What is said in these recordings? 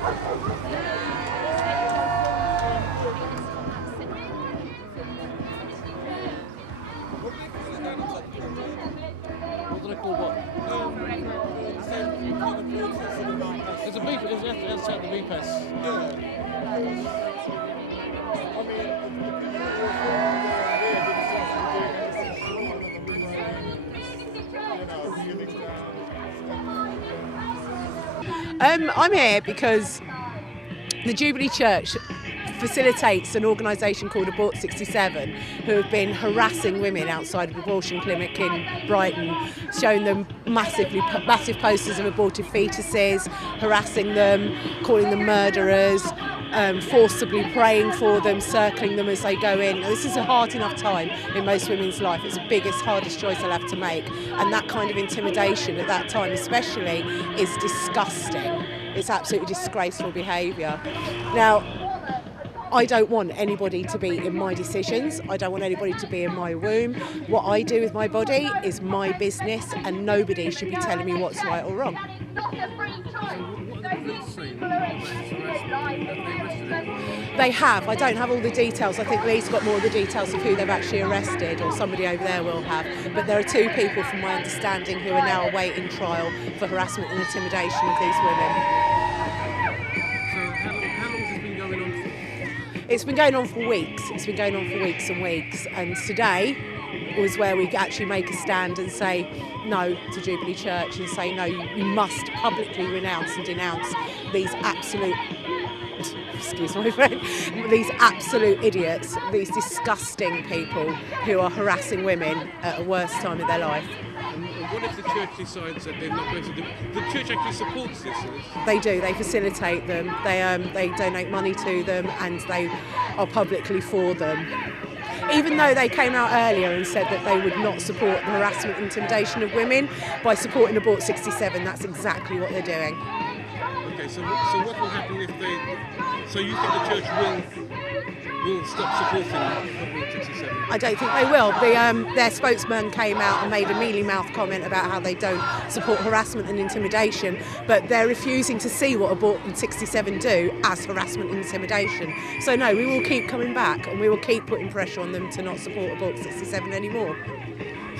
What do they call what? It's a beef. It's outside the beef pass. I'm here because the Jubilee Church facilitates an organisation called Abort 67 who have been harassing women outside of an abortion clinic in Brighton, showing them massive posters of aborted fetuses, harassing them, calling them murderers, forcibly praying for them, circling them as they go in. Now, this is a hard enough time in most women's life. It's the biggest, hardest choice they'll have to make, and that kind of intimidation at that time especially is disgusting. It's absolutely disgraceful behaviour. Now, I don't want anybody to be in my decisions. I don't want anybody to be in my womb. What I do with my body is my business, and nobody should be telling me what's right or wrong. They have. I don't have all the details. I think Lee's got more of the details of who they've actually arrested, or somebody over there will have. But there are 2 people, from my understanding, who are now awaiting trial for harassment and intimidation of these women. It's been going on for weeks. It's been going on for weeks and weeks. And today was where we actually make a stand and say no to Jubilee Church and say no, you must publicly renounce and denounce these absolute, excuse my friend, these absolute idiots, these disgusting people who are harassing women at a worst time of their life. What if the church decides that they're not going to do? The church actually supports this. They do. They facilitate them. They donate money to them, and they are publicly for them. Even though they came out earlier and said that they would not support the harassment and intimidation of women, by supporting Abort 67, that's exactly what they're doing. Okay, so what will happen if they? So you think the church will stop supporting Abort 67? I don't think they will. Their spokesman came out and made a mealy-mouthed comment about how they don't support harassment and intimidation, but they're refusing to see what Abort 67 do as harassment and intimidation. So no, we will keep coming back, and we will keep putting pressure on them to not support Abort 67 anymore.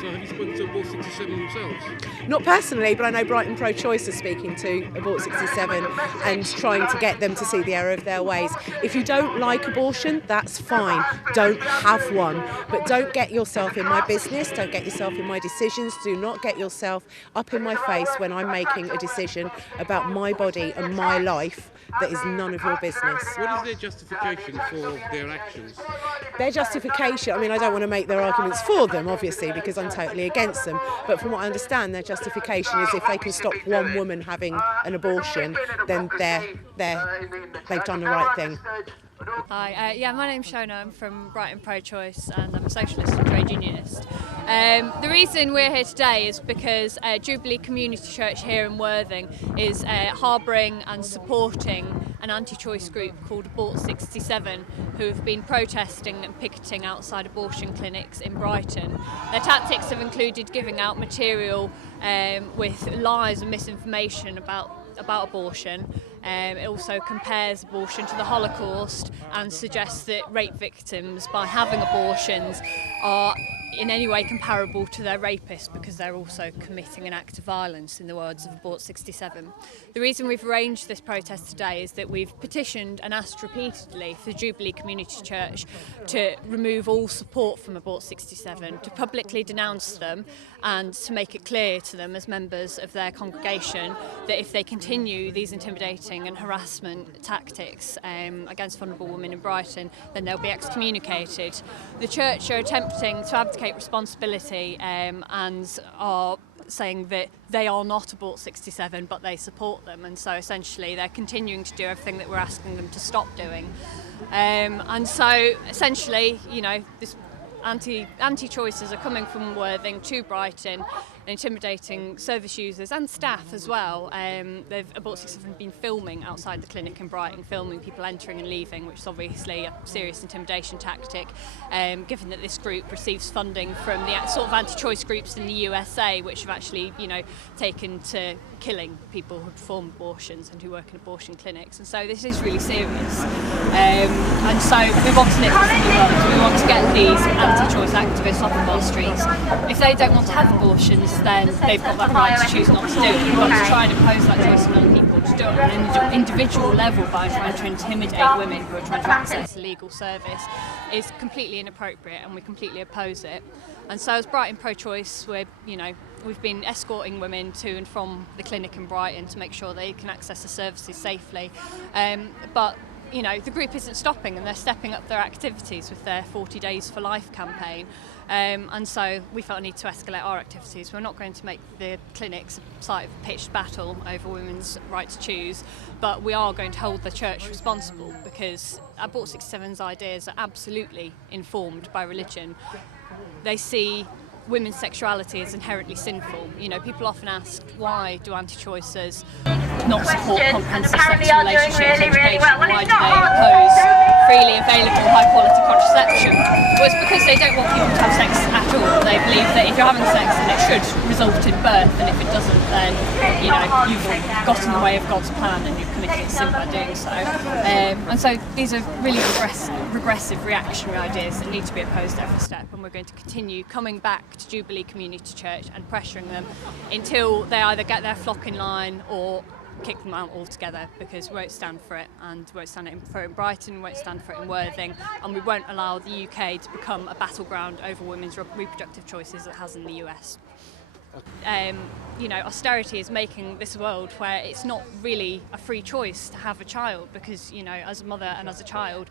So have you spoken to Abort 67 themselves? Not personally, but I know Brighton ProChoice is speaking to Abort 67 and trying to get them to see the error of their ways. If you don't like abortion, that's fine. Don't have one. But don't get yourself in my business. Don't get yourself in my decisions. Do not get yourself up in my face when I'm making a decision about my body and my life that is none of your business. What is their justification for their actions? Their justification, I mean, I don't want to make their arguments for them, obviously, because I'm totally against them. But from what I understand, their justification is if they can stop one woman having an abortion, then they've done the right thing. Hi, my name's Shona. I'm from Brighton ProChoice, and I'm a socialist and trade unionist. The reason we're here today is because Jubilee Community Church here in Worthing is harbouring and supporting an anti-choice group called Abort 67, who have been protesting and picketing outside abortion clinics in Brighton. Their tactics have included giving out material with lies and misinformation about abortion. It also compares abortion to the Holocaust and suggests that rape victims, by having abortions, are in any way comparable to their rapists because they're also committing an act of violence, in the words of Abort 67. The reason we've arranged this protest today is that we've petitioned and asked repeatedly for the Jubilee Community Church to remove all support from Abort 67, to publicly denounce them and to make it clear to them as members of their congregation that if they continue these intimidating and harassment tactics against vulnerable women in Brighton, then they'll be excommunicated. The church are attempting to abdicate responsibility and are saying that they are not Abort 67 but they support them, and so essentially they're continuing to do everything that we're asking them to stop doing. And so essentially, this anti-choicers are coming from Worthing to Brighton, intimidating service users and staff as well. Abort 67 been filming outside the clinic in Brighton, filming people entering and leaving, which is obviously a serious intimidation tactic, given that this group receives funding from the sort of anti-choice groups in the USA, which have actually, taken to killing people who perform abortions and who work in abortion clinics. And so this is really serious. And so we want to nip this in the bud. We want to get these anti-choice activists off of our streets. If they don't want to have abortions, then they've got that right to choose not to do it. We want to try and impose that choice on other people to do it on an individual level by trying to intimidate women who are trying to access a legal service is completely inappropriate, and we completely oppose it. And so as Brighton Pro-Choice, we've been escorting women to and from the clinic in Brighton to make sure they can access the services safely. But the group isn't stopping, and they're stepping up their activities with their 40 Days for Life campaign. And so we felt a need to escalate our activities. We're not going to make the clinics a site of pitched battle over women's right to choose, but we are going to hold the church responsible, because Abort 67's ideas are absolutely informed by religion. They see women's sexuality is inherently sinful. People often ask, why do anti-choicers not support comprehensive sex relationships education? Why do they oppose freely available high-quality contraception? Well, it's because they don't want people to have sex at all. They believe that if you're having sex, then it should result in birth, and if it doesn't, then you've got in the way of God's plan and you've committed a sin by doing so. And so these are really regressive, reactionary ideas that need to be opposed at every step, and we're going to continue coming back to Jubilee Community Church and pressuring them until they either get their flock in line or kick them out altogether, because we won't stand for it, and we won't stand for it in Brighton, we won't stand for it in Worthing, and we won't allow the UK to become a battleground over women's reproductive choices it has in the US. Austerity is making this world where it's not really a free choice to have a child, because, as a mother and as a child,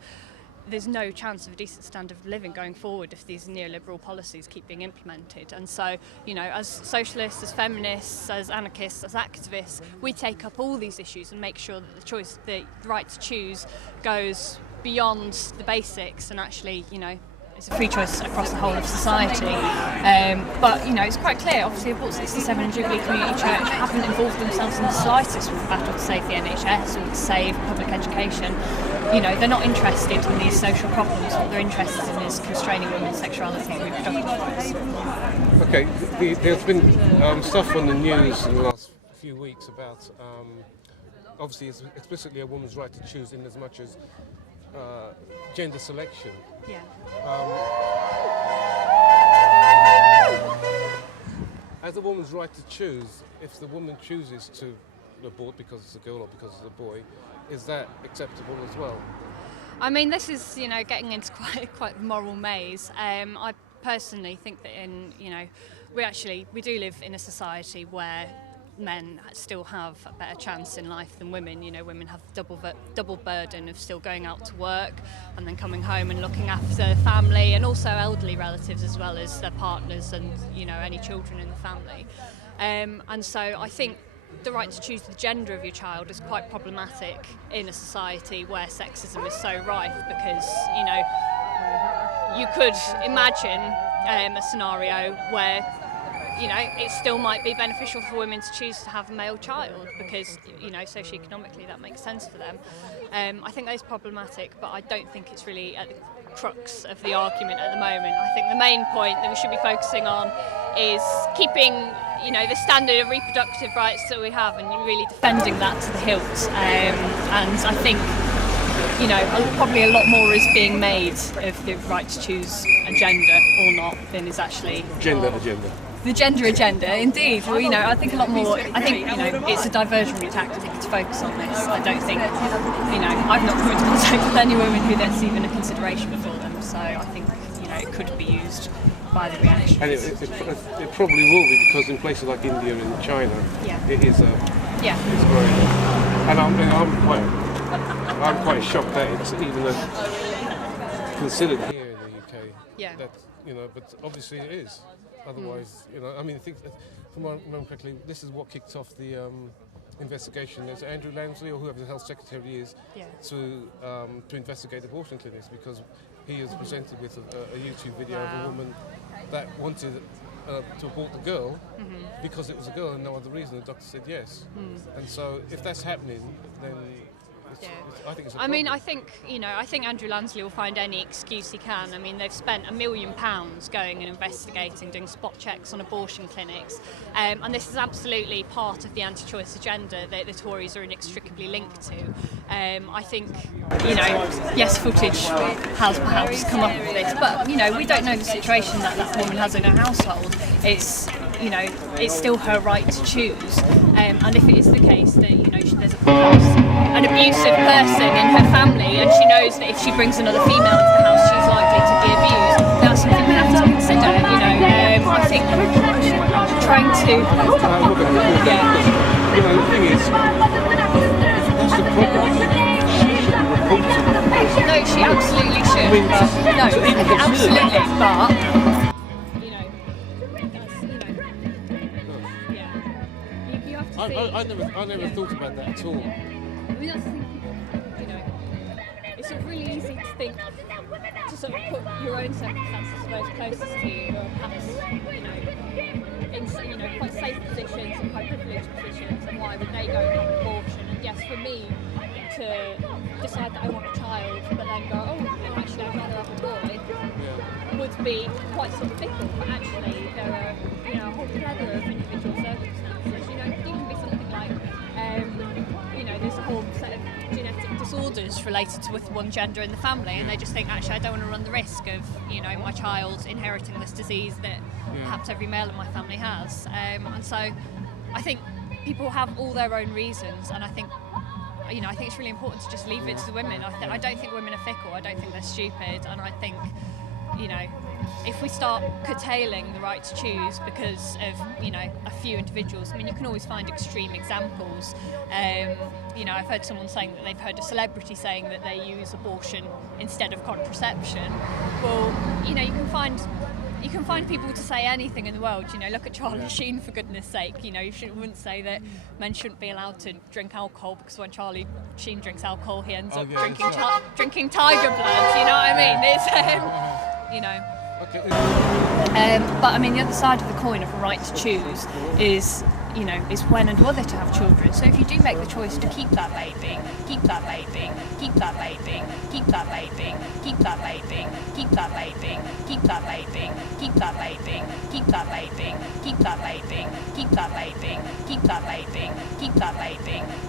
there's no chance of a decent standard of living going forward if these neoliberal policies keep being implemented. And so, as socialists, as feminists, as anarchists, as activists, we take up all these issues and make sure that the right to choose goes beyond the basics and actually, it's a free choice across the whole of society. But it's quite clear, obviously Abort 67 and Jubilee Community Church haven't involved themselves in the slightest with the battle to save the NHS or to save public education. They're not interested in these social problems. What they're interested in is constraining women's sexuality and reproductive rights. Okay, there's been stuff on the news in the last few weeks about, obviously it's explicitly a woman's right to choose in as much as gender selection. Yeah. As a woman's right to choose, if the woman chooses to abort because it's a girl or because it's a boy, is that acceptable as well? I mean, this is, getting into quite a moral maze. I personally think that we do live in a society where men still have a better chance in life than women. Women have the double burden of still going out to work and then coming home and looking after family, and also elderly relatives as well as their partners and any children in the family. And so I think the right to choose the gender of your child is quite problematic in a society where sexism is so rife, because you could imagine a scenario where it still might be beneficial for women to choose to have a male child because, socioeconomically that makes sense for them. I think that is problematic, but I don't think it's really at the crux of the argument at the moment. I think the main point that we should be focusing on is keeping, the standard of reproductive rights that we have and really defending that to the hilt. And I think, probably a lot more is being made of the right to choose a gender or not than is actually... Gender agenda. The gender agenda, indeed. Well, I think a lot more. I think it's a diversionary tactic to focus on this. I don't think, I've not come into contact with any women who that's even a consideration for them. So I think, it could be used by the reaction. And it probably will be, because in places like India and China, it is it's growing. And I'm quite shocked that it's even considered here in the UK. Yeah. That but obviously it is. Otherwise, I think, if I remember correctly, this is what kicked off the investigation as Andrew Lansley or whoever the health secretary is to investigate abortion clinics, because he is presented with a YouTube video of a woman that wanted to abort the girl because it was a girl and no other reason. The doctor said yes. And so if that's happening, then I think it's a problem. I think Andrew Lansley will find any excuse he can. I mean, they've spent £1 million going and investigating, doing spot checks on abortion clinics, and this is absolutely part of the anti-choice agenda that the Tories are inextricably linked to. I think, yes, footage has perhaps come up with this, but we don't know the situation that woman has in her household. It's still her right to choose, and if it is the case that there's an abusive person in her family, and she knows that if she brings another female into the house, she's likely to be abused, that's something we have to consider. I think trying to. The thing is, that's the problem. She should report to them. No, she absolutely should. Absolutely, but. I never thought about that at all. I mean, that's the thing, it's sort of really easy to think, to sort of put your own circumstances most closest to you, or perhaps, in quite safe positions and quite privileged positions, and why would they go and have an abortion? And yes, for me to decide that I want a child, but then go, actually I'd rather have a boy, would be quite sort of fickle, but actually there are, a whole plethora of individual circumstances. It can be something like, there's a whole set of genetic disorders related to with one gender in the family, and they just think, actually, I don't want to run the risk of, my child inheriting this disease that perhaps every male in my family has. And so I think people have all their own reasons, and I think it's really important to just leave it to the women. I don't think women are fickle. I don't think they're stupid, and I think, if we start curtailing the right to choose because of, a few individuals, you can always find extreme examples. I've heard someone saying that they've heard a celebrity saying that they use abortion instead of contraception. Well, you can find people to say anything in the world. Look at Charlie Sheen, for goodness sake. You wouldn't say that men shouldn't be allowed to drink alcohol, because when Charlie Sheen drinks alcohol, he ends up drinking tiger blood. You know what I mean? Okay. But the other side of the coin of a right to choose is when and whether to have children. So if you do make the choice to keep that baby, keep that baby, keep that baby, keep that baby, keep that baby, keep that baby, keep that baby, keep that baby, keep that baby, keep that baby, keep that baby, keep that baby, keep that baby,